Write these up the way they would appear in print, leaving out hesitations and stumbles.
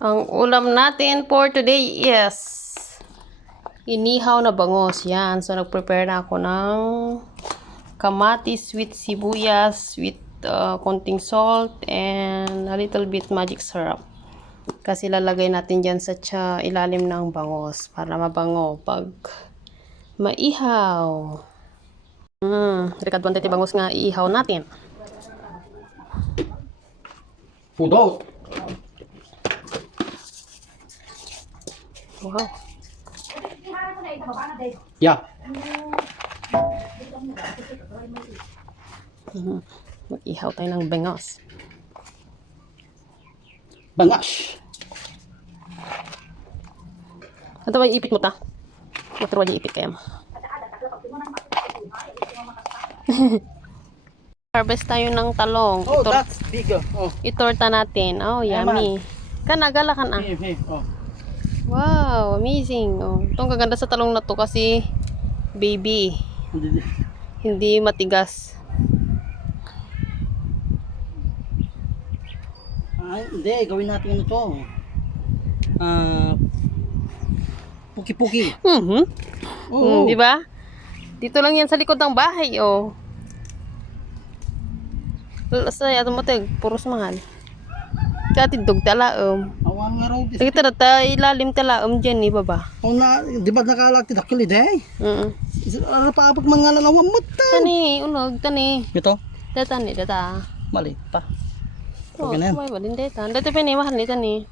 Ang ulam natin for today is inihaw na bangos. Yan. So, nag-prepare na ako ng kamatis with sibuyas with konting salt and a little bit magic syrup. Kasi lalagay natin dyan sa ilalim ng bangos para mabango pag maihaw. Delikad bantay ti bangos nga iihaw natin. Pudo. Wow. Yeah. Mag-ihaw tayo ng bangos. Bangas. Ito ba iipit mo ta? Maturuan niya ipit kaya mo. Harvest tayo ng talong. Oh, that's bigger. Oh. Itorta natin. Oh, yummy. Kanagala ka na. Hey. Oh. Wow, amazing. Oh, itong kaganda sa talong na to kasi baby. Hindi matigas. Hindi, gawin natin ano to. Puki-puki. Di ba? Dito lang yan sa likod ng bahay, oh. Saya ato mo puros mahal. Katidog talaom. Awang nga raw. Kita na ilalim talaom dyan, iba ba? Oh na, di ba nakalagti dakil day? Ano pa apag mga lalawang mata? Tani, unog, tani. Ito? Data ni, data. Maliit pa. Oh, Ganyan. may balin data. Data pa ni, mahal ni, tani.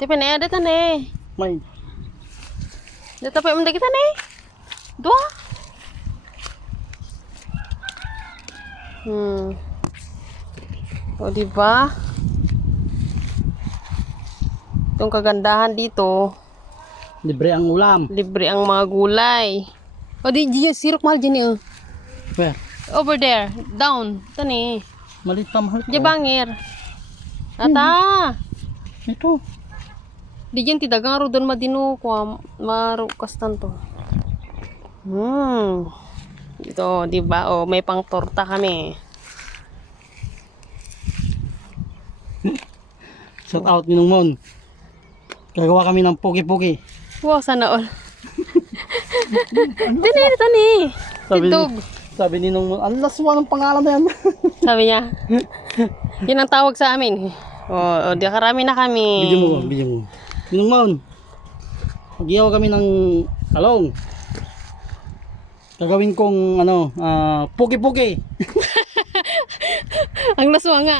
Data ni, data ni. May. Data pa yung kita ni. Dua. O, diba? Itong kagandahan dito, Libre ang ulam. libre ang mga gulay. O, di sirok mahal dyan eh. Where? Over there, down. Tani. Maliit pa mahal ko. Di bangir. Ata. Ito. Di dyan ti dagang aro doon madino ko marukas tanto. Ito, di ba? O, may pang torta kami. Shout out Ninong Mon. Gagawa kami ng puki-puki. Wow, sana all. Tani. Tidog. Sabi ni Ninong Mon, ang laswa ng pangalan na yan. Sabi niya. Yun ang tawag sa amin. O, di karami na kami. Bidyo mo. Ninong Mon, magiyaw kami ng talong. Gagawin kong puki-puki. Ang laswa nga.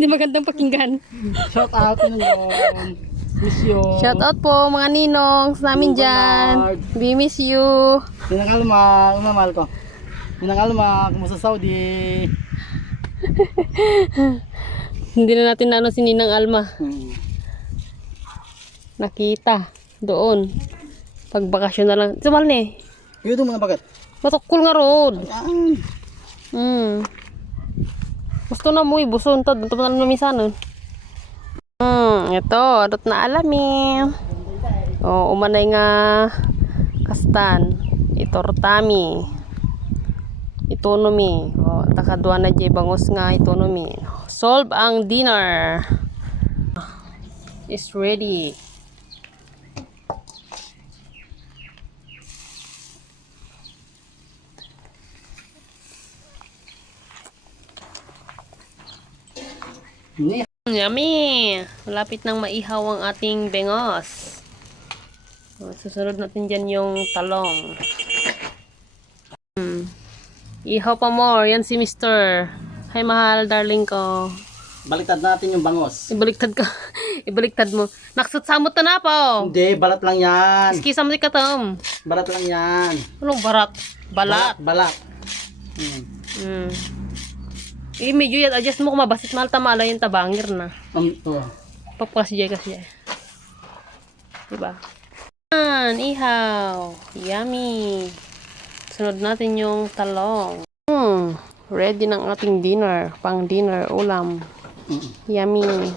Di magandang pakinggan. Shout out Ninong Mon. Miss you. Shout out po mga ninongs namin dyan. We miss you. Ninang Alma, mahal ko. Ninang Alma, kumusta Saudi? Hindi na natin nano si Ninang Alma. Nakita. Doon. Pagbakasyon na lang. Sumal ni. Ito mo na bakit? Matukol nga road. Yan. Gusto na mo ibuson to. Dito pa na namisanon. Ito. Adot na alamin. O, umanay nga kastan. Itortami. Itonomi. O, takadwa na jay bangos nga itonomi. Solve ang dinner. Is ready. Yummy! Malapit nang maihaw ang ating bengos. Susunod natin dyan yung talong. Ihaw pa more. Yan si Mr. Hi mahal, darling ko. Baliktad natin yung bangos. Ibaliktad ka. Ibaliktad mo. Naksutsamot na po. Hindi, balat lang yan. Iskisa mo di katam. Balat lang yan. Anong barat? Balat. Balat. Medyo yan. Adjust mo kung mabasit mahal tamala yung tabangir na. Papakasi kasi. Diba? Ihaw. Yummy. Sunod natin yung talong. Ready ng ating dinner. Pang dinner ulam. Yummy.